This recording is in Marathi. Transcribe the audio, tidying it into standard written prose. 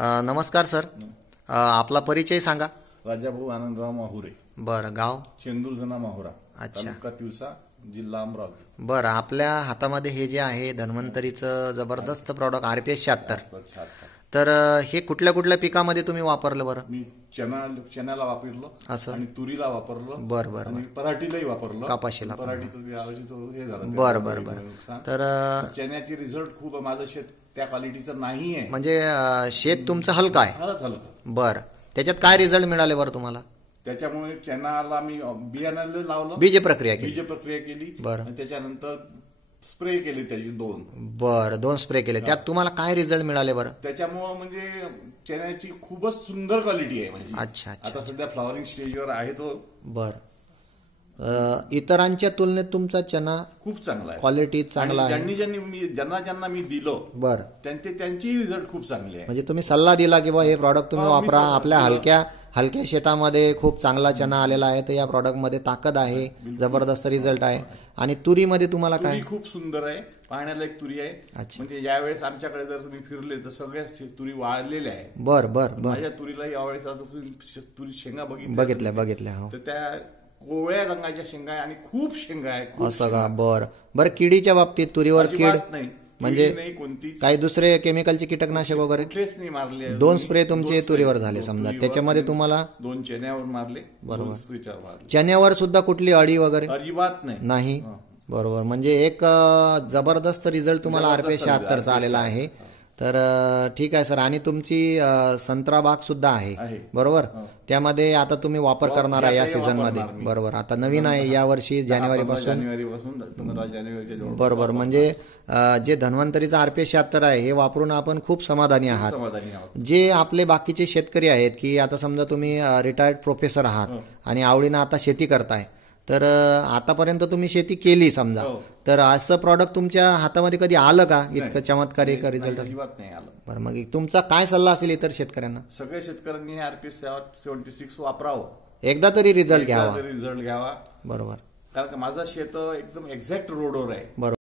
नमस्कार सर. आपला परिचय सांगा. राजाभाऊ आनंदराव माहुरे. बरं. गाव चेंदूरजना माहुरा. अच्छा. तालुका तिवसा, जिल्हा अमरावती. बरं. आपल्या हातामध्ये हे जे आहे धन्वंतरीचं जबरदस्त प्रॉडक्ट RPS 76. तर हे कुठल्या कुठल्या पिकामध्ये तुम्ही वापरलं बरं? मी चण्याला वापरलं असं आणि तुरीला वापरलं. बरं बरं आणि पराठीलाही वापरलं. कापाशीला पराठीचं यावर्षीचं हे झालं. बरं बरं बरं. तर चण्याची रिझल्ट खूप आहे. माझं शेत त्या क्वालिटीचं नाही आहे. म्हणजे शेत तुमचं हलकं आहे. हलकं. बरं. त्याच्यात काय रिझल्ट मिळाले बरं तुम्हाला? त्याच्यामुळे चण्याला मी बियाण्याला लावलं. बीज प्रक्रिया केली. बरं. आणि त्याच्यानंतर स्प्रे केली त्याची 2. बरं. 2 स्प्रे केले. त्यात तुम्हाला काय रिझल्ट मिळाले बरं? त्याच्यामुळे म्हणजे चण्याची खूपच सुंदर क्वालिटी आहे. म्हणजे अच्छा अच्छा. आता सध्या फ्लॉवरिंग स्टेजवर आहे तो. बरं. इतरांच्या तुलनेत तुमचा चना खूप चांगला आहे. क्वालिटी चांगला आहे. ज्यांना मी दिलो बरं. त्यांची रिझल्ट खूप चांगली आहे. म्हणजे तुम्ही सल्ला दिला की बा हे प्रॉडक्ट तुम्ही वापरा. आपल्या हलक्या शेतामध्ये खूप चांगला चना आलेला आहे. तर या प्रॉडक्टमध्ये ताकद आहे. जबरदस्त रिझल्ट आहे. आणि तुरीमध्ये तुम्हाला काय? तुरी खूप सुंदर आहे. पाहण्याला एक तुरी आहे. म्हणजे यावेळेस आमच्याकडे जर तुम्ही फिरले तर सगळ्या तुरी वाळलेल्या आहे. बरं बरं बरं. माझ्या तुरीला यावेळेस तुरी शेंगा बघितल्या हो. तर त्या कोवळ्या रंगाच्या शेंगा आहे आणि खूप शेंगा आहे. असं का? बरं. किडीच्या बाबतीत तुरीवर कीड नाही म्हणजे काही दुसरे केमिकलचे कीटकनाशक वगैरे कुठलेच नाही मारले. 2 स्प्रे तुमचे तुरीवर झाले समजा. त्याच्यामध्ये तुम्हाला 2 चण्यावर मारले. बरोबर. चण्यावर सुद्धा कुठली अळी वगैरे अजिबात नाही. बरोबर. म्हणजे एक जबरदस्त रिझल्ट तुम्हाला RPS 76चा आलेला आहे. तर ठीक आहे सर. आणि तुमची संत्रा बाग सुद्धा आहे बरोबर. त्यामध्ये आता तुम्ही वापर करणार आहे या सीझन मध्ये बरोबर. आता नवीन आहे यावर्षी जानेवारीपासून. बरोबर. म्हणजे जे धन्वंतरीचा RPS 76 आहे हे वापरून आपण खूप समाधानी आहात. जे आपले बाकीचे शेतकरी आहेत की आता समजा तुम्ही रिटायर्ड प्रोफेसर आहात आणि आवडीनं आता शेती करताय. तर आतापर्यंत तुम्ही शेती केली समजा. तर असं प्रॉडक्ट तुमच्या हातामध्ये कधी आलं का? इतकं चमत्कारिक रिझल्ट? नाही आलं. बरं. मग तुमचा काय सल्ला असेल इतर शेतकऱ्यांना? सगळ्या शेतकऱ्यांनी RPS 76 वापरावं. एकदा तरी रिझल्ट घ्यावा. बरोबर. कारण माझं शेत एकदम एक्झॅक्ट रोडवर आहे. बरोबर.